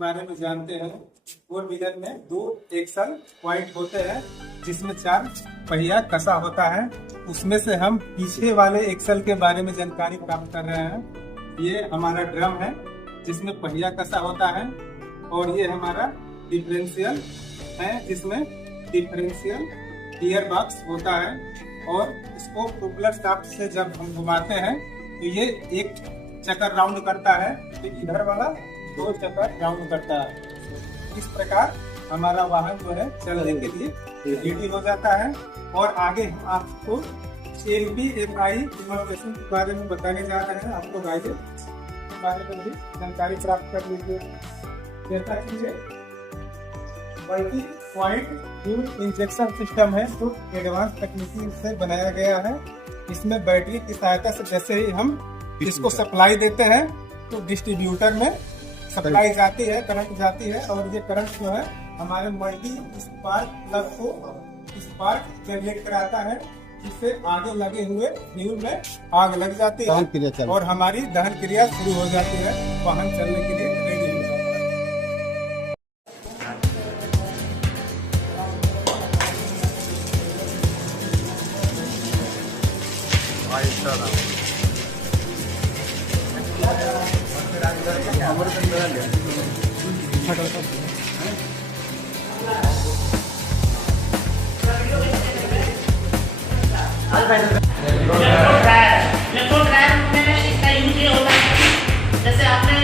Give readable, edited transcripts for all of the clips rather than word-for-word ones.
बारे में जानते हैं। 4 व्हीलर में 2 एक्सल पॉइंट होते हैं जिसमें 4 पहिया कसा होता है। उसमें से हम पीछे वाले एक्सल के बारे में जानकारी प्राप्त कर रहे हैं। ये हमारा ड्रम है जिसमें पहिया कसा होता है, और ये हमारा डिफरेंशियल है जिसमें डिफरेंशियल गियर बॉक्स होता है। और इसको प्रोपेलर शाफ्ट से जब हम घुमाते हैं तो ये एक चक्कर राउंड करता है, तो इधर वाला 2 चक्कर राउंड करता है। इस प्रकार हमारा वाहन जो है चलने के लिए रेडी हो जाता है। और आगे हम आपको LPFI इनोवेशन के बारे में बताने जा रहे हैं। आपको आइए इस बारे में भी जानकारी प्राप्त कर लीजिए। जैसा कि ये multi point fuel injection system है जो एडवांस तकनीकी से बनाया गया है। इसमें बैटरी की सहायता से जैसे ही हम इसको सप्लाई देते हैं तो डिस्ट्रीब्यूटर में सप्लाई जाती है, करंट जाती है, और ये करंट जो है हमारे मल्टी स्पार्क प्लग को स्पार्क जनरेट कराता है, जिससे आगे लगे हुए फ्यूल में आग लग जाती है और हमारी दहन क्रिया शुरू हो जाती है। वाहन चलने के लिए रेडी हो जाता इलेक्ट्रोड ड्रायर में इसका यूज ये होता है कि जैसे आपने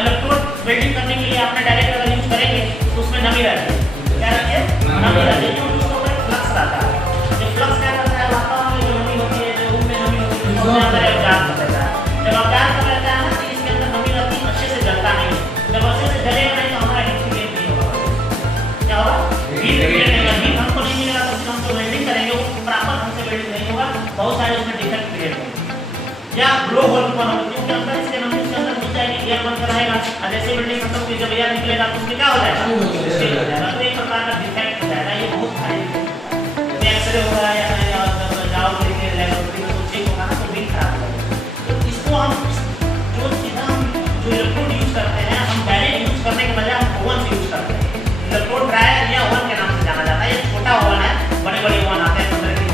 इलेक्ट्रोड वेल्डिंग करने के लिए आपने डायरेक्ट अगर यूज करेंगे तो उसमें नमी रहती है। क्या रहती है? नमी रहती है, क्योंकि उसके ऊपर फ्लक्स रहता है। जब फ्लक्स क्या करता है, वातावरण में जो नमी होती है, जो रूम में नमी होती है, उसको अंदर एब्जॉर्ब कर लेता है। जब एब्जॉर्ब कर लेता है ना, तो इसके अंदर नमी रहती है, अच्छे से जलता नहीं। जब अच्छे से जलेगा नहीं तो हमारा हीट क्रिएट नहीं होगा। क्या होगा? हीट क्रिएट नहीं होगा। हीट हमको नहीं मिलेगा तो फिर हम जो वेल्डिंग करेंगे वो प्रॉपर ढंग से वेल्डिंग नहीं होगा, बहुत सारे उसमें डिफेक्ट क्रिएट होंगे। या ब्लो होल बना होगा, क्योंकि अंदर इसके नमी उसके अंदर घुस जाएगी, एयर बनकर रहेगा, और जैसे वेल्डिंग खत्म होगी जब एयर निकलेगा तो उसमें क्या हो जाएगा? स्टील हो जाएगा। तो एक प्रकार का डिफेक्ट हो जाएगा। ये बहुत भारी एक्सरे होगा या जाओ लेके लैबोरेटरी में तो चेक होगा ना, तो बिल खराब हो जाएगा। तो इसको हम जो सीधा जो इलेक्ट्रोड यूज करते हैं, हम डायरेक्ट यूज करने के बजाय हम ओवन से यूज करते हैं। इलेक्ट्रोड ड्रायर या ओवन के नाम से जाना जाता है। ये छोटा ओवन है, बड़े बड़े ओवन आते हैं 15 के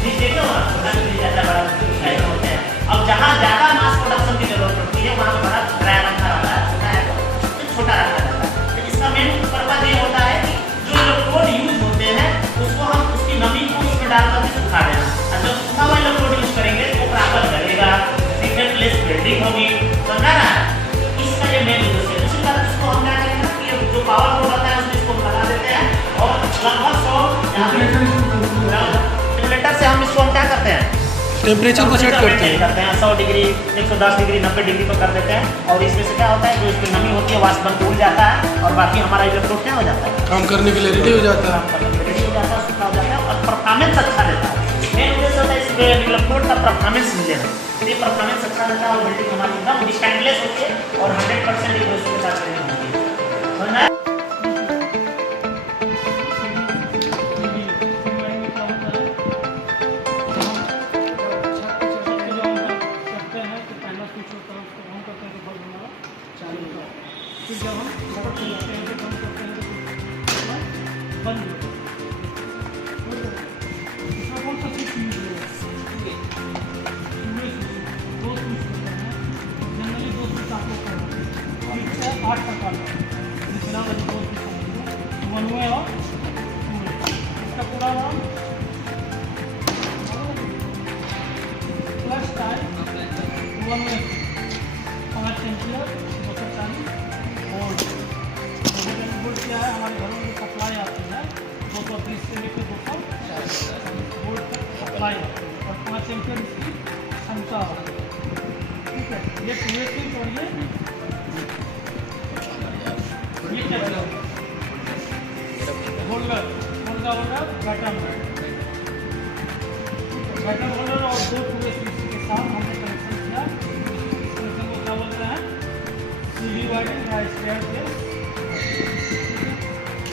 फ्रिज देखो ना, छोटा फ्रिज आता है, बड़ा फ्रिज होते हैं। अब जहाँ ज्यादा मास प्रोडक्शन की जरूरत पड़ती है वहाँ बड़ा ड्रायर रखा रहता है, छोटा है तो छोटा रखा जाता है। तो इसका मेन पर्पज ये होता है कि जो इलेक्ट्रोड यूज होते हैं उसको हम उसकी नमी को उसमें डालकर के सुखा देना, और जब सूखा हुआ इलेक्ट्रोड यूज करेंगे तो वो प्रॉपर जलेगा, डिफेक्टलेस वेल्डिंग होगी। समझा ना? इसका ये मेन उद्देश्य है। उसी तरह इसको हम क्या करेंगे कि जो पावर बोर्ड होता है उसमें इसको लगा देते हैं, और लगभग 100 रेगुलेटर से हम इसको हम क्या करते हैं, टेम्परेचर को सेट करते हैं 100 डिग्री, 110 डिग्री, 90 डिग्री पर कर देते हैं। और इसमें से क्या होता है, जो इसमें नमी होती है वाष्प बन के उड़ जाता है, और बाकी हमारा इलेक्ट्रोड क्या हो जाता है, काम करने के लिए रेडी हो जाता है, रेडी हो जाता है, सूखा हो जाता है, और परफॉर्मेंस अच्छा देता है। मेन उद्देश्य होता है इस इलेक्ट्रोड का परफॉर्मेंस मिलेगा। ये परफॉर्मेंस अच्छा देता है और वेल्डिंग हमारी एकदम डिस्टेंटलेस होती है और 100% एक्यूरेसी के साथ वेल्डिंग होती है। समझना है? फिर जब हम मोटर चलाते हैं तो बंद करते हैं तो बंद हो जाता है। इसमें कौन सा स्विच यूज होगा? दो स्विच होते हैं, जनरली 2 स्विच आप लोग करते हैं। स्विच है 8 प्रकार का, दूसरा वाली 2 स्विच होंगे, 1 वे और 2 वे। इसका पूरा नाम प्लस टाइप 1 वे 5 एम्पियर 240 वोल्ट। वोल्ट क्या है, हमारे घरों में सप्लाई आती है 230 से लेकर 240 वोल्ट तक सप्लाई आती है, और 5 एम्पियर इसकी क्षमता है। ठीक है, ये पूरे स्विच और ये क्या है, होल्डर बटन है। बटन होल्डर और 2 पूरे स्विच के साथ हमने कनेक्शन किया। कनेक्शन को क्या बोलते हैं, सीधी वायरिंग या स्क्वायर केस।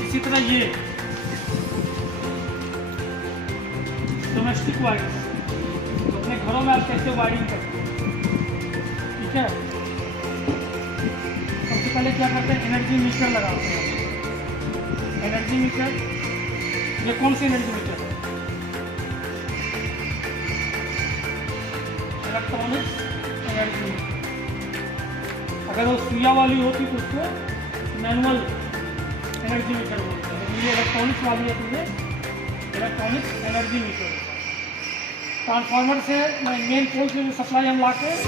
इसी तरह ये डोमेस्टिक वायरिंग, अपने घरों में आप कैसे वायरिंग करते हैं, ठीक है। पहले क्या करते हैं, एनर्जी मीटर लगाते हैं। एनर्जी मीटर, ये कौन सी एनर्जी मीटर है? Electronics energy meter. अगर वो सुइया वाली होती तो उसको मैनुअल एनर्जी मीटर बोलते हैं, लेकिन ये इलेक्ट्रॉनिक्स वाली है तो ये इलेक्ट्रॉनिक्स एनर्जी मीटर। ट्रांसफार्मर से मेन पोल से जो सप्लाई हम लाते हैं,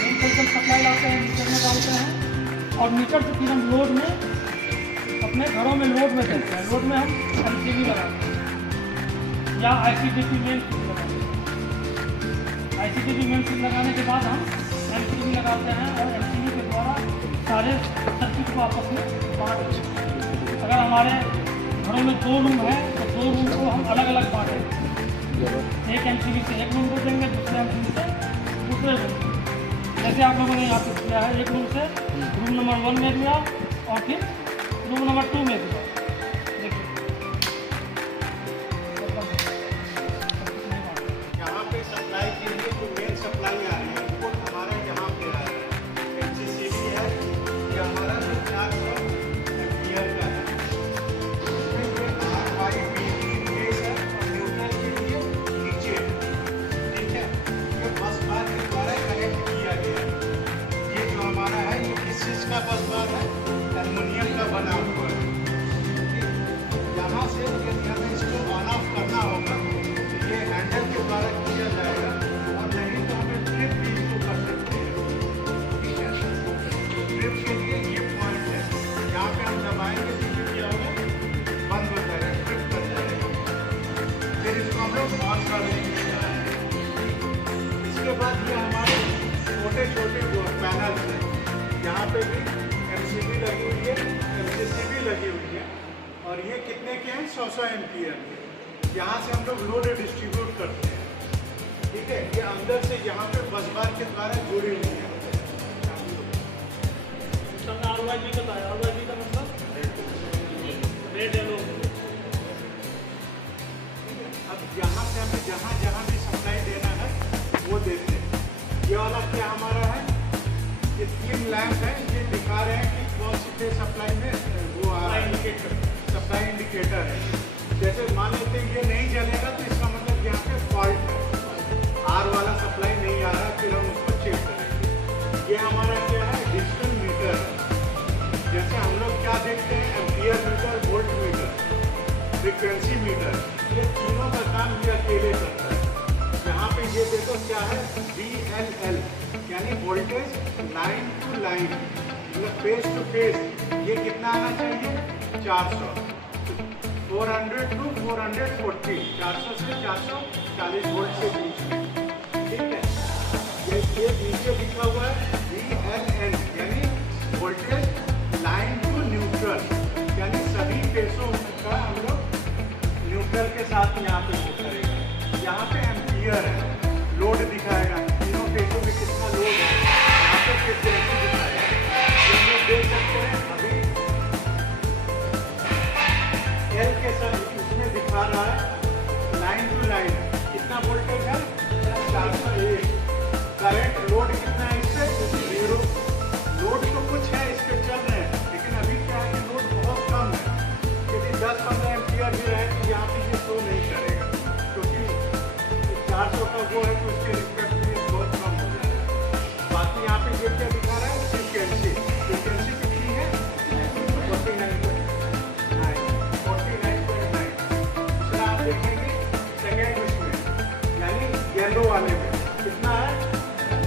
मेन पोल से सप्लाई लाते हैं, मीटर में डालते हैं, और मीटर से फिर हम लोड में, अपने घरों में लोड में देते हैं। लोड में हम एमसीबी लगाते हैं या आईसीडीपी मेन स्विच लगाते हैं। आईसीडीपी मेन स्विच लगाने के बाद हम एमसीबी लगाते हैं और एमसीबी के द्वारा सारे सर्किट को आपस में बांट देते हैं। अगर हमारे घरों में 2 रूम है तो 2 रूम को हम अलग अलग बांटेंगे। एक एमसीबी से एक रूम को देंगे, दूसरे एमसीबी से दूसरे रूम। जैसे आप लोगों ने यहाँ पे किया है, एक रूम से रूम नंबर 1 में दिया और फिर रूम नंबर 2 में दिया। देखिए यहाँ पे सप्लाई के लिए जो मेन सप्लाई आ रही है वो हमारे यहाँ पे आ रहा है। एमसीसीबी है, ये हमारा जो 400 एम्पियर का है। इसमें ये RYB बेस है और न्यूट्रल के लिए नीचे है, ठीक है। ये बस बार के द्वारा कनेक्ट किया गया है। ये जो हमारा है ये किस चीज़ का बस बार है? एल्युमिनियम का बना हुआ है। यहाँ से यदि हमें इसको ऑन ऑफ करना होगा तो ये हैंडल के द्वारा किया जाएगा, और नहीं तो हमें ट्रिप भी इसको कर सकते हैं, ठीक है। ट्रिप के लिए ये पॉइंट है, यहाँ पे हम दबाएंगे तो ये क्या होगा, बंद हो जाएगा, ट्रिप कर जाएगा। फिर इसको हम लोग ऑन कर देंगे। इसके बाद ये हमारे छोटे छोटे जो पैनल्स हैं, यहाँ पे भी एमसीबी लगी हुई है, एमसीसीबी लगी हुई है, और ये कितने के हैं? 100 एम्पियर के। यहाँ से हम लोग लोड डिस्ट्रीब्यूट करते हैं, ठीक है। ये अंदर से यहाँ पे बस बार के द्वारा जुड़ी हुई है। सबने RYB का बताया। RYB का मतलब रेड येलो। अब यहाँ से हमें जहाँ जहाँ भी सप्लाई देना है वो देते हैं। ये वाला क्या हमारा है? ये 3 लैंप है, ये दिखा रहे हैं कि कौन सी पे सप्लाई में वो आ रहा है, सप्लाई इंडिकेटर है। जैसे मान लेते हैं ये नहीं जलेगा तो इसका मतलब यहाँ पे फॉल्ट है, आर वाला सप्लाई नहीं आ रहा है, फिर हम उसको चेक करेंगे। ये हमारा क्या है? डिजिटल मीटर है। जैसे हम लोग क्या देखते हैं? Ampere meter, volt meter, frequency meter, ये तीनों का काम ये अकेले करता है। यहाँ पे ये देखो क्या है? VLL यानी वोल्टेज लाइन टू लाइन, मतलब फेस टू फेस। ये कितना आना चाहिए? 400, 400 टू 440, 400 से 440 वोल्ट के बीच में, ठीक है। ये नीचे लिखा हुआ है VLN यानी वोल्टेज लाइन टू न्यूट्रल, यानी सभी फेसों का हम लोग न्यूट्रल के साथ यहाँ पे वो करेंगे। यहाँ पे एम्पियर है, लोड दिखाएगा तीनों फेसों में कितना लोड है, यहाँ पे फ्रीक्वेंसी दिखाएगा। ये हम लोग देख सकते हैं अभी एल के साथ इसमें दिखा रहा है लाइन टू लाइन कितना वोल्टेज है? 401। करंट लोड कितना है इससे? 0। लोड तो कुछ है, इस पे चल रहे हैं, लेकिन अभी क्या है कि लोड बहुत कम है। यदि 10-15 एम्पियर भी रहे तो यहाँ पे ये शो नहीं करेगा, क्योंकि 400 का वो है तो उसके रिस्पेक्ट में बहुत कम हो जाएगा। बाकी यहाँ पे ये क्या दिखा रहा है? फ्रीक्वेंसी कितनी है? 49.9। दूसरा आप देखेंगे सेकेंड उसमें, यानी येलो वाले में कितना है?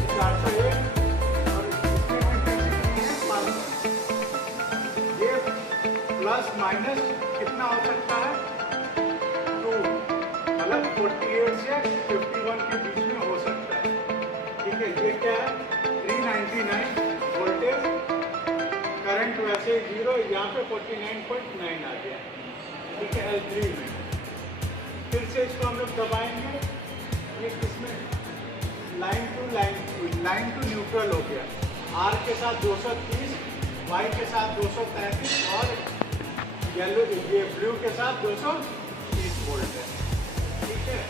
401, और इसमें फ्रीक्वेंसी कितनी है? 500। ये प्लस माइनस कितना हो सकता है? 2, मतलब 48 से 51 के बीच में हो सकता है, ठीक है। ये क्या है? 399 वोल्टेज, करंट वैसे 0, यहाँ पे 49.9 आ गया, ठीक है, L3 में। फिर से इसको हम लोग दबाएंगे, ये किसमें? लाइन टू न्यूट्रल हो गया। R के साथ 230, Y के साथ 233 और येलो ये ब्लू के साथ 230 वोल्ट है, ठीक है।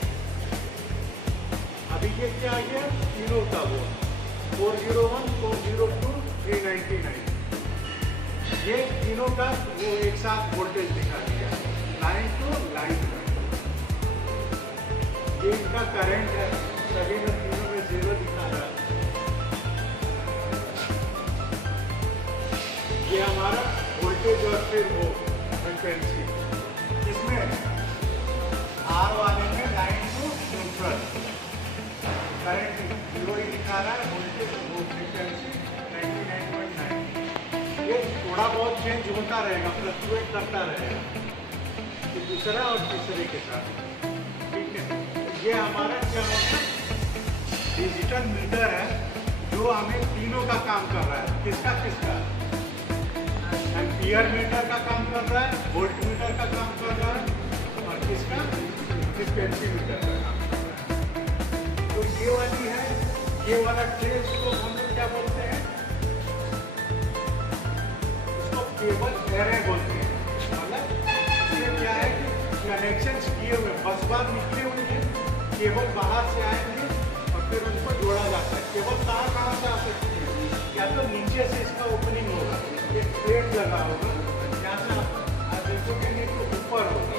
अभी ये क्या आ गया? तीनों का वो 401, 402, 399। ये तीनों का वो एक साथ वोल्टेज दिखा दिया, लाइन टू लाइन। ये इनका करंट है, सभी में तीनों में 0 दिखा रहा है। ये हमारा वोल्टेज और फिर वो फ्रिक्वेंसी। इसमें आर वाले में लाइन टू न्यूट्रल करंट 0 ही दिखा रहा है, वोल्टेज वो फ्रिक्वेंसी 99.9। ये थोड़ा बहुत चेंज होता रहेगा, फ्लक्चुएट करता रहेगा कि दूसरा और तीसरे के साथ, ठीक है। ये हमारा क्या होता है, डिजिटल मीटर है जो हमें तीनों का काम कर रहा है। किसका एम्पियर मीटर का काम कर रहा है, वोल्ट मीटर का काम कर रहा है, और किसका फ्रिक्वेंसी मीटर का काम कर रहा है। तो ये वाली है, ये वाला ट्रेस को हम लोग क्या बोलते हैं, इसको केबल एरे बोलते हैं। मतलब इसमें क्या है कि कनेक्शन किए हुए बस बार निकले हुए हैं, केबल बाहर से आएंगे और फिर उनको जोड़ा जाता है। केबल कहाँ से आ सकती है, या तो नीचे से इसका ओपनिंग होगा, एक प्लेट लगा होगा, यहाँ से आप देखोगे नहीं तो ऊपर होगा,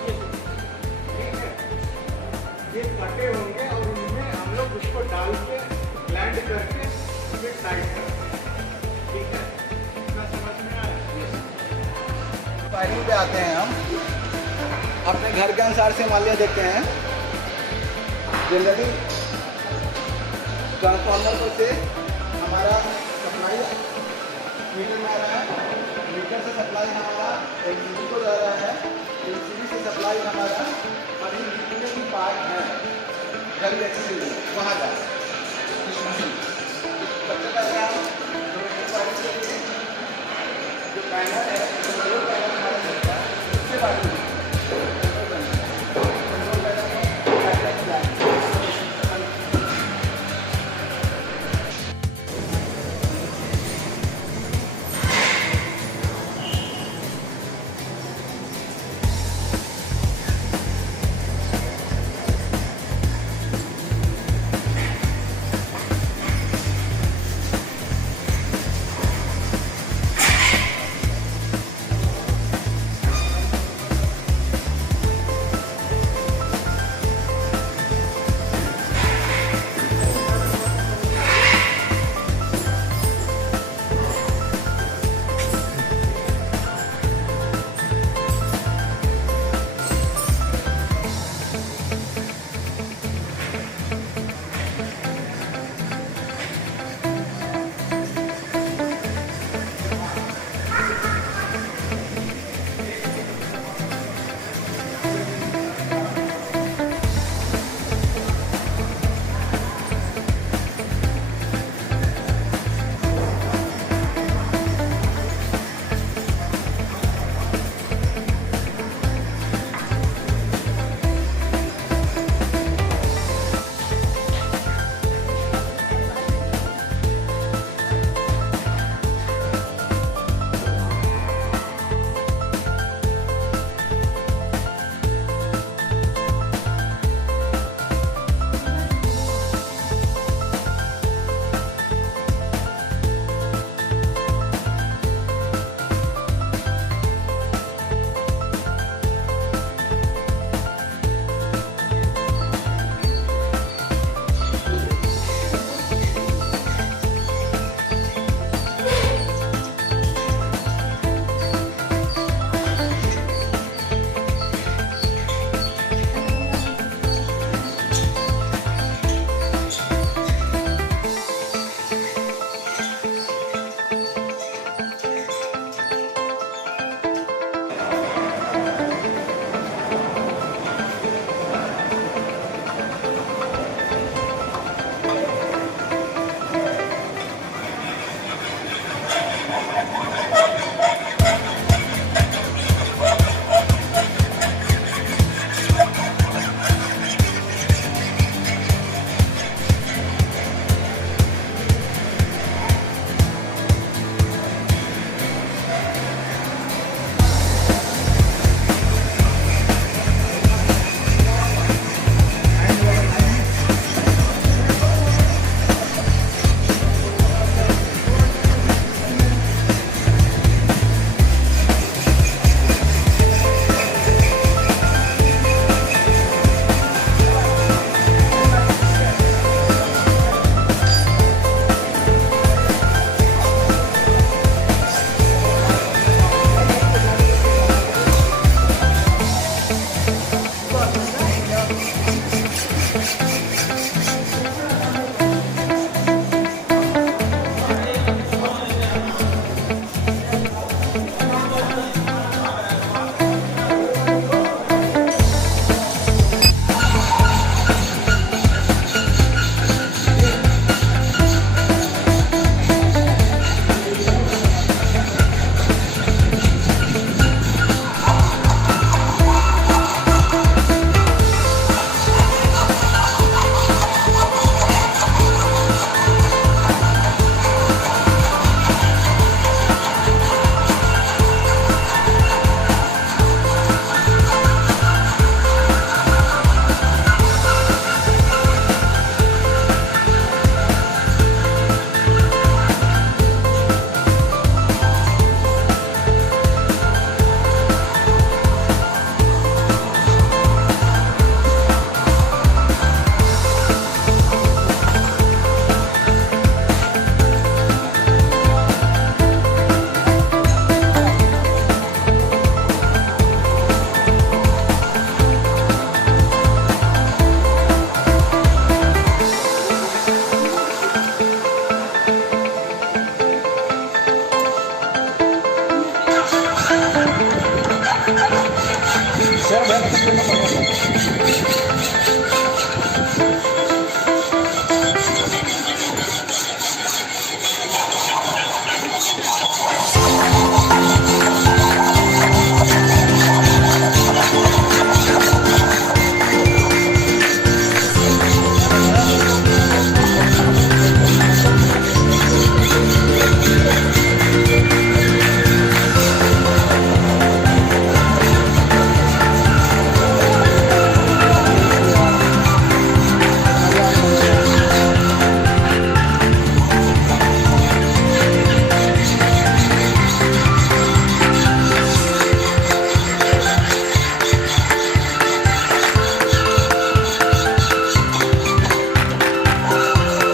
ठीक है। ये कटे होंगे और उनमें हम लोग उसको डाल के लैंड करके फिर टाइट करते हैं, ठीक है। इतना समझ में आया। फायरिंग पे आते हैं हम अपने घर के अनुसार से मान लिया देखते हैं। जनरली ट्रांसफार्मर पर से हमारा सप्लाई मीटर में आ रहा है, मीटर से सप्लाई हमारा एलसीडी को जा रहा है, एलसीडी से सप्लाई हमारा और ये जितने भी पार्ट हैं घर एक्सीडी वहाँ जा रहा है। इस मशीन सबसे पहले हम जो पैनल है, जो पैनल हमारा चलता है उससे बात करें। सर